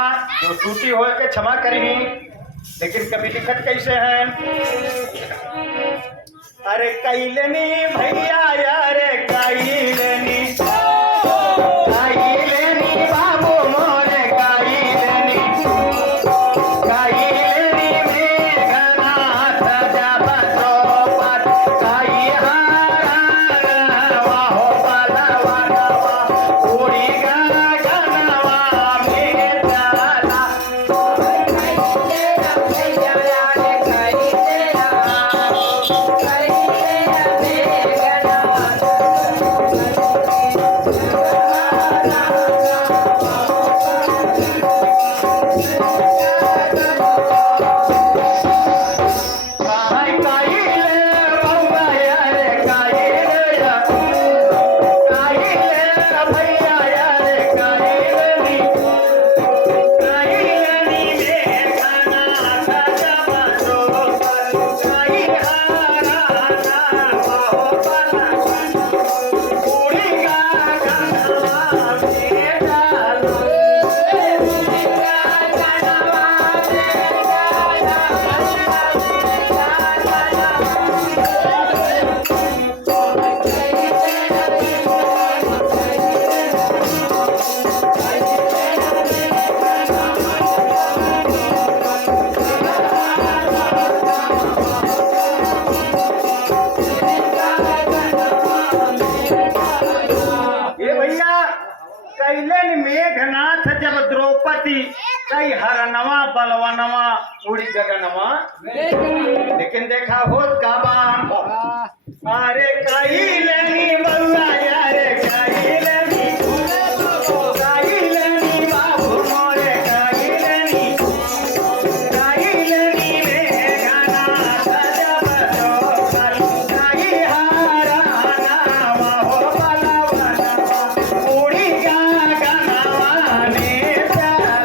देखा जो सूटी हो के क्षमा करी, लेकिन कभी लिखत कैसे है? अरे कैलनी भैया यारे कैलनी बाबू मोरे कैलनी मेघनाथ जब द्रौपद कई हारवा हो बलवनवा उड़ी गगनवा में चला। कैलन मेघनाथ जब द्रौपदी कई हरनवा बलवनवा उड़ी गगनवा। लेकिन देखा होत काबा अरे कैलनी बउआ यारे कैलनी बाबू मोरे कैलनी मेघनाथ जब द्रौपदी कई हरनवा हो बलवनवा उड़ी गगनवा में चला।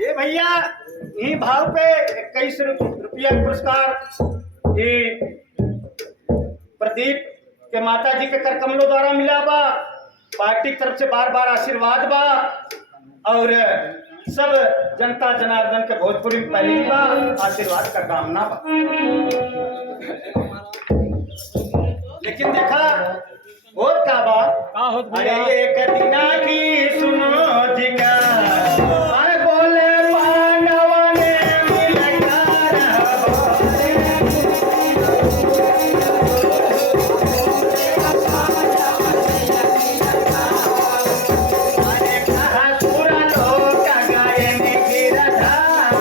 ये भैया ई भाव पे 21 रुपया पुरस्कार ये प्रदीप के माता जी के कर कमलों द्वारा मिला बा। पार्टी की तरफ से बार बार आशीर्वाद बा और सब जनता जनार्दन के भोजपुरी में पहली बा आशीर्वाद का कामना बा। लेकिन देखा और का बा अरे एक दिना की सुनो जिका अरे बोले पांडव ने मिलकर अरे कहा पूरा लोग गायन गिरधार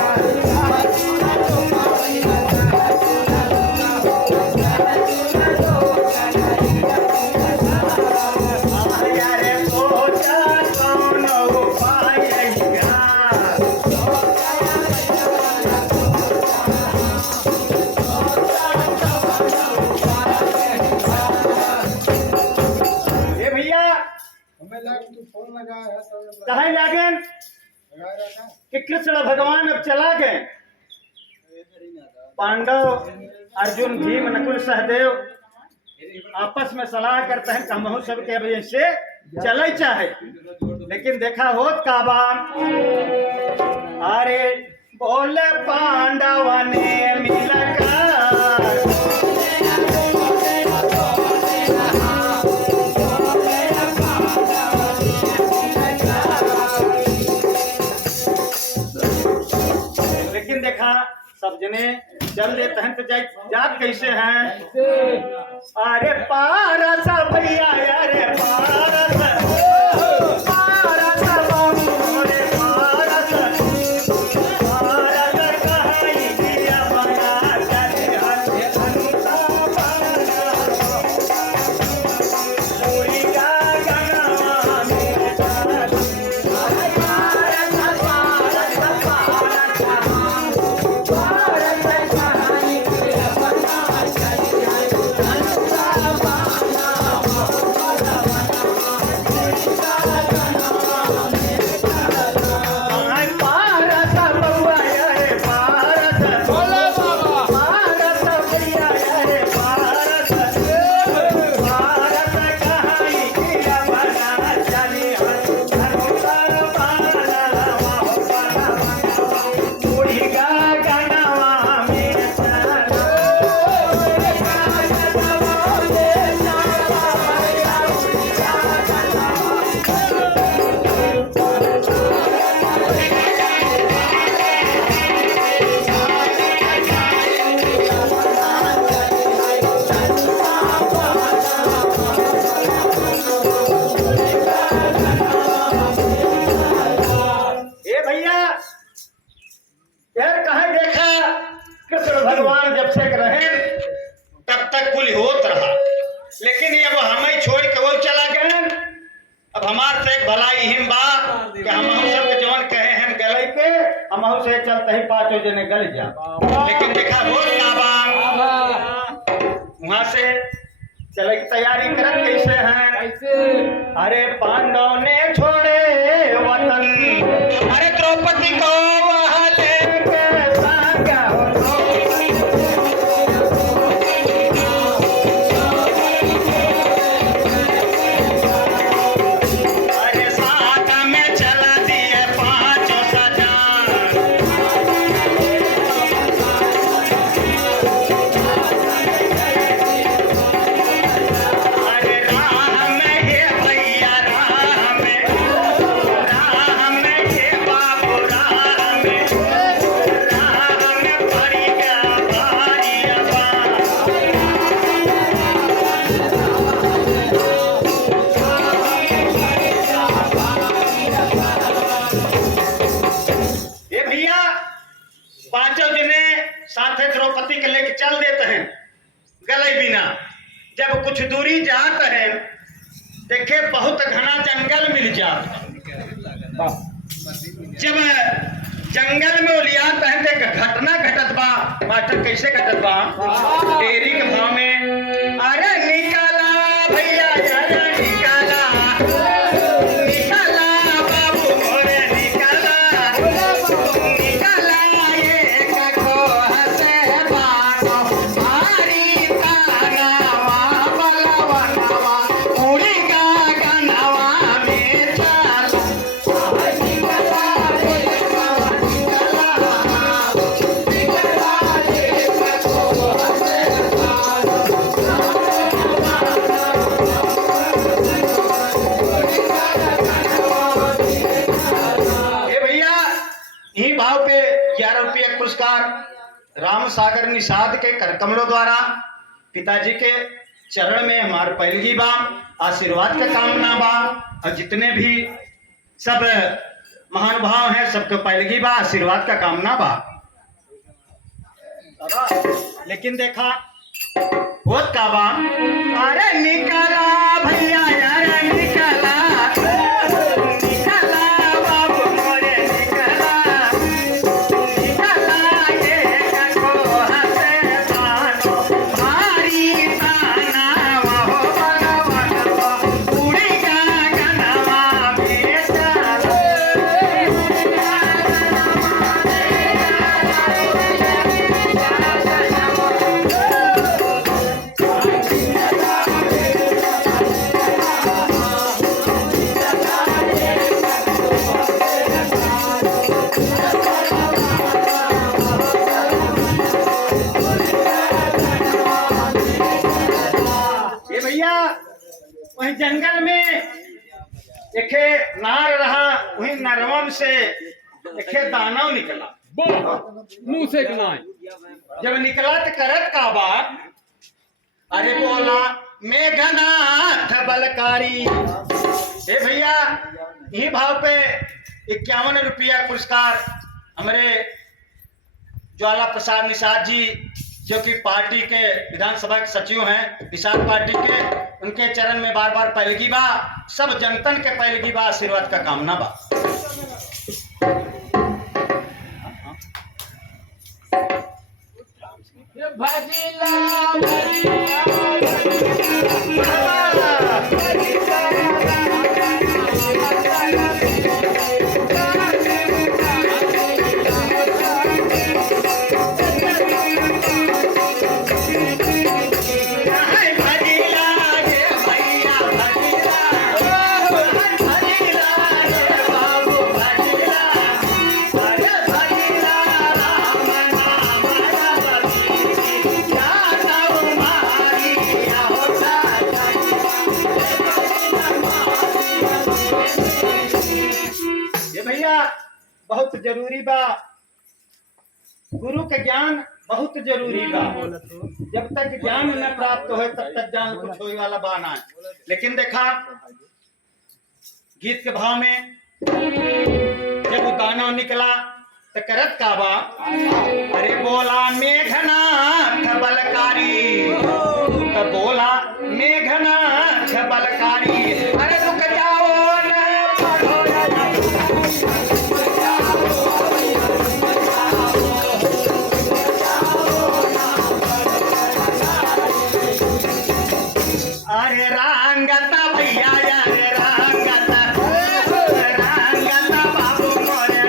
यारे सोचा कौन उपाय ये भैया कहे लागन कि कृष्ण भगवान अब चला गए। पांडव अर्जुन भीम नकुल सहदेव आपस में सलाह करते हैं हम सब के वजह से चले चाहे। लेकिन देखा होत काबा अरे बोले पांडव ने मिलकर लेकिन देखा सब जने चल देते हैं तो जात कैसे हैं? अरे पारस भैया अरे पारस बाबू मोरे पारस कहाई दिया बना चले हंसे हंसा बना पूरी गगनवा में चला। पारस यार कहा देखा कृष्ण भगवान जब से रहे तब तक कुल होत रहा, लेकिन ये वो हमें छोड़ के वो चला गए। अब हमार से एक भलाई हिम बा कि हम सब जवन कहे हैं गले के हम से चलते ही पांचों जने गल जा, लेकिन देखा रोज ना बा वहां से चले की तैयारी करत कैसे हैं कैसे। अरे पांडव ने छोड़े वतन, अरे द्रौपदी को वहां लेके सागा द्रौपदी के लेके चल देते हैं गले बिना। जब कुछ दूरी जात है देखे बहुत घना जंगल मिल जाता, जब जंगल में उलियात है देख घटना घटत बा। मास्टर कैसे घटत बा? डेरी के भाव में अरे निकाला भैया अरे निकाला निकाला बाबू मोरे निकाला निकाला ये कको हसे बानो भारी तानावा बलवनवा उड़ी गा गनवा में चला निकाला पुरस्कार राम सागर निषाद के करकमलों द्वारा पिताजी के चरण में हमार पहलगी बा आशीर्वाद का कामना बा, और जितने भी सब महानुभाव हैं सबके पहलगी बा आशीर्वाद का कामना बा। लेकिन देखा बहुत का बा अरे निकाला भैया यार निकाला वही जंगल में देखे नार रहा, वही नरवम से देखे दानव निकला मुंह से जब निकला तो करत का बात अरे बोला मेघनाथ बलकारी। ए भैया यही भाव पे 51 रुपया पुरस्कार हमारे ज्वाला प्रसाद निषाद जी जो कि पार्टी के विधानसभा के सचिव हैं निषाद पार्टी के, उनके चरण में बार बार पहलगी बा, सब जनतन के पहलगी बा आशीर्वाद का कामना बा। भजिला भजिला बहुत जरूरी बा, गुरु के ज्ञान बहुत जरूरी बा। जब तक ज्ञान न प्राप्त हो तब तक ज्ञान कुछ होने वाला बाना है। लेकिन देखा गीत के भाव में जब वो दाना निकला तो करत का बा अरे बोला मेघनाथ बलकारी तो बोला मेघनाथ बलकारी अरे रुक जाओ ना पढ़ो अरे रांगता भैया अरे रांगता बाबू मोरे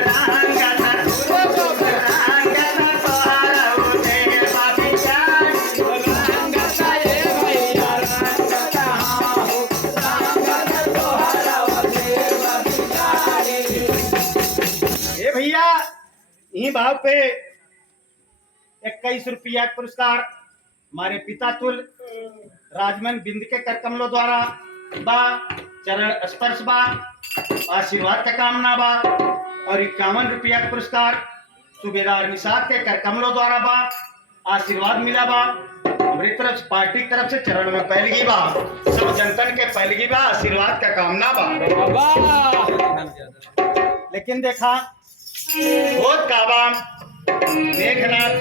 रांगता तोहारा उठे बाबी जान रांगता ये भैया रांगता तोहारा उठे बाबी जान ये भैया यही भाव पे 21 रुपया पुरस्कार हमारे पिता तुल राजमन बिंद के कर कमलों द्वारा बा चरण स्पर्श बा आशीर्वाद का कामना बा और 51 रुपया का पुरस्कार सूबेदार निषाद के कर कमलों द्वारा बा आशीर्वाद मिला बा हमारी तरफ से पार्टी की तरफ से चरण में पहलगी बा सब जनतन के पहलगी बा आशीर्वाद का कामना बा लेकिन देखा बहुत काबा मेघनाथ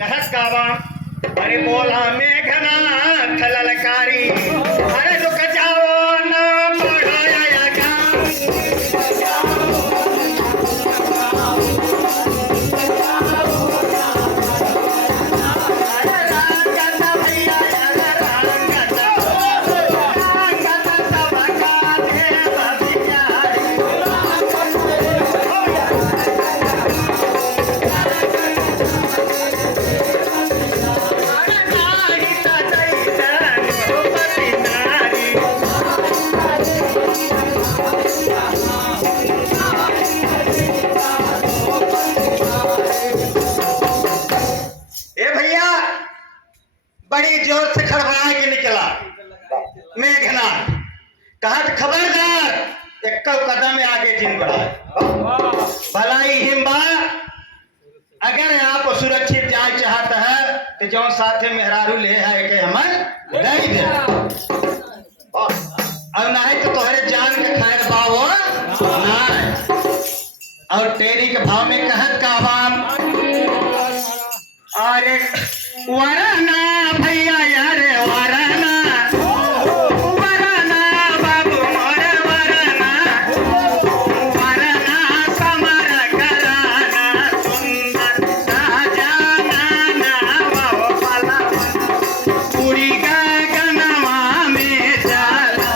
कहत काबा अरे बोला मेघनाथ ललकारी अरे रुक जाओ ना बढ़ाया काम अरे रांगता भैया अरे रांगता सबका दे बबियारी बड़ी जोर से खड़बड़ा के निकला मेघनाथ कहा खबरदार एक कदम आगे जिन बढ़ा भलाई हिम्बा अगर आप सुरक्षित जाए चाहते हैं तो जो साथे मेहरारू ले है के हमें नहीं दे और नहीं तो तोहरे जान के खैर बावो नहीं और तेरी के भाव में कहत का आवाम अरे वरना भैया यार वरना बाबू मोरे वरना समर कराना सुंदर साजाना नावा पला पूरी गगनवा में जाला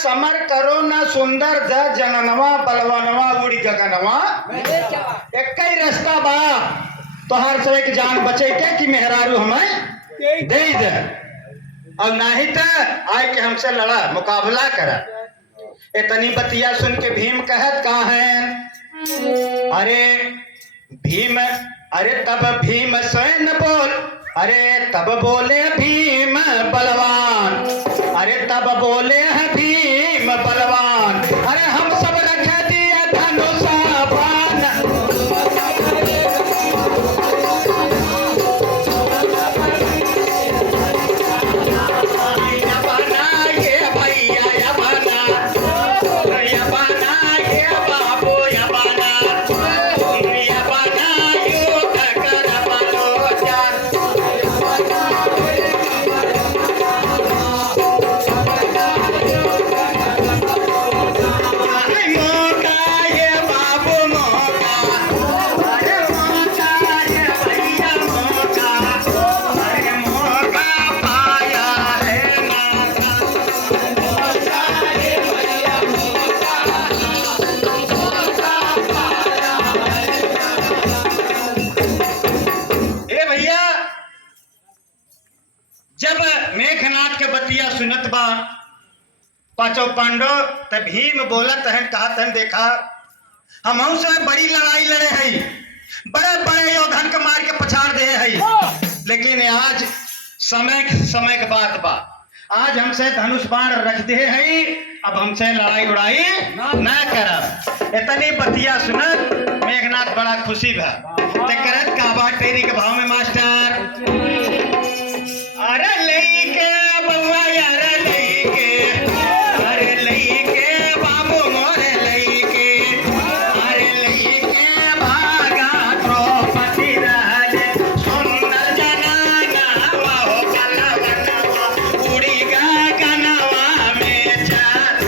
समर करो ना सुंदर द जननवा बलवनवा उड़ी गगनवा एक ही रास्ता बा तोहर से एक जान बचे के कि मेहरारू हमें दे दे और नहीं तो आए के हमसे लड़ा मुकाबला कर इतनी बतिया सुन के भीम कहत का है अरे भीम अरे तब भीम स्वयं बोल अरे तब बोले भीम बलवान अरे तब बोले हैं भीम बलवान अरे हम सब रख दिए धनुष बाण पांचों पांडव तब भीम बोलत हैं, कहत हैं देखा हम से बड़ी लड़ाई लड़े हैं, बड़े बड़े योधन के मार के पछाड़ दे हैं, लेकिन आज समय के बात बा, आज हमसे धनुष बाण रख दे हैं, अब हमसे लड़ाई उड़ाई ना करब। इतनी बतिया सुनत मेघनाथ बड़ा खुशी भा, ते करत का बा टेरी के भाव में मास्टर, अरे लेके बउआ यार लेके, अरे लेके बाबू मोरे लेके, अरे लेके भागा द्रौपदी राजे, सुंदर जनाना वाहो कलवनवा, उड़ी गगनवा में चाँद।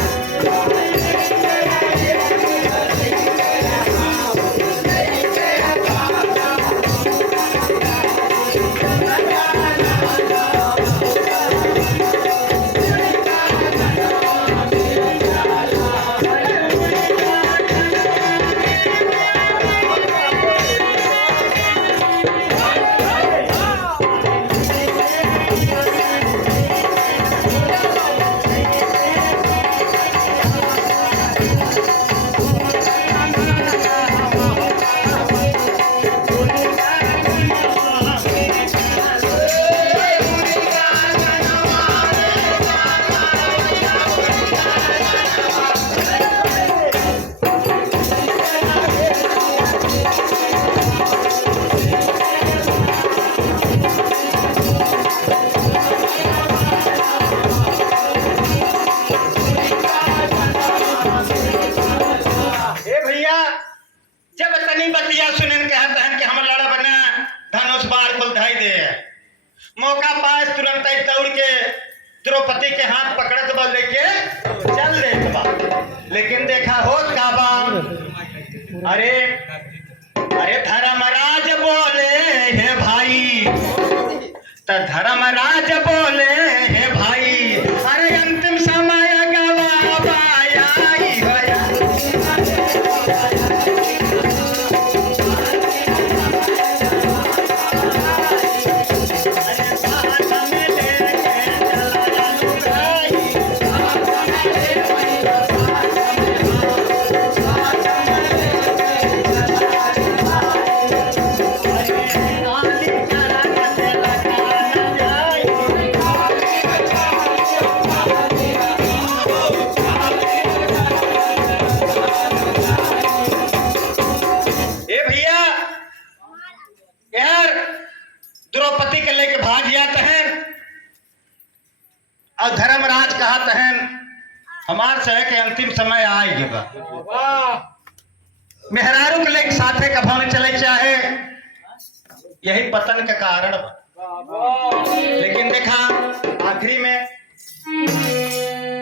जब तनी बतिया सुनन कहत हन कि हम लड़ा बना धनुष बाण कुल धाई दे, मौका पास तुरंत ही दौड़ के द्रौपदी के हाथ पकड़त बा लेके चल देत बा, लेकिन देखा होत का बा, अरे अरे धर्मराज बोले हे भाई, त धर्मराज बोले हे भाई, अरे अंतिम समय गवा आई होया। द्रौपदी के लेके भाग जाते हैं और धर्मराज कहत हैं हमार से के अंतिम समय आएगी बा, मेहरारू के लेके साथे का भाव चले चाहे, यही पतन का कारण बा। लेकिन देखा आखिरी में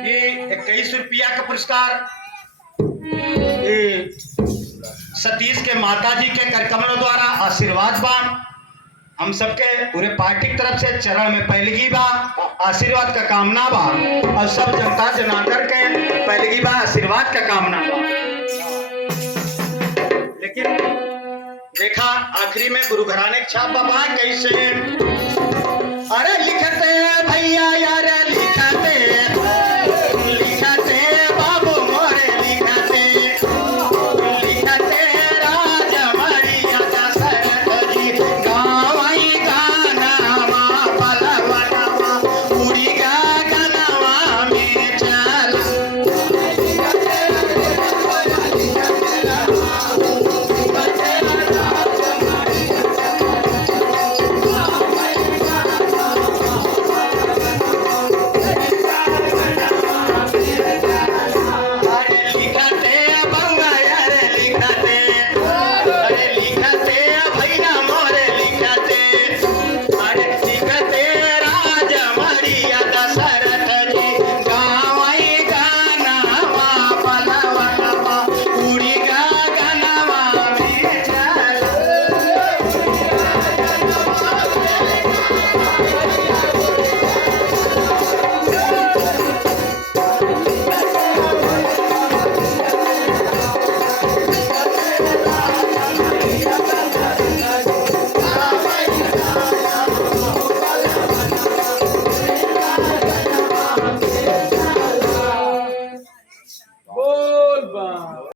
ये 21 रुपया का पुरस्कार ये सतीश के माता जी के करकमलों द्वारा आशीर्वाद बा, हम सबके पूरे पार्टी की तरफ से चरण में पहलगी बा आशीर्वाद का कामना बा, और सब जनता जनार्दन के पहलगी बा आशीर्वाद का कामना बा। लेकिन देखा आखिरी में गुरु घराने छाप बा कैसे, अरे लिखते भैया यार लिखते बाबू मोरे लिखते, लिखते राजा मरिया दशरथ जी, गावई गानवा पलवनवा, उड़ी गगनवा में चल। बा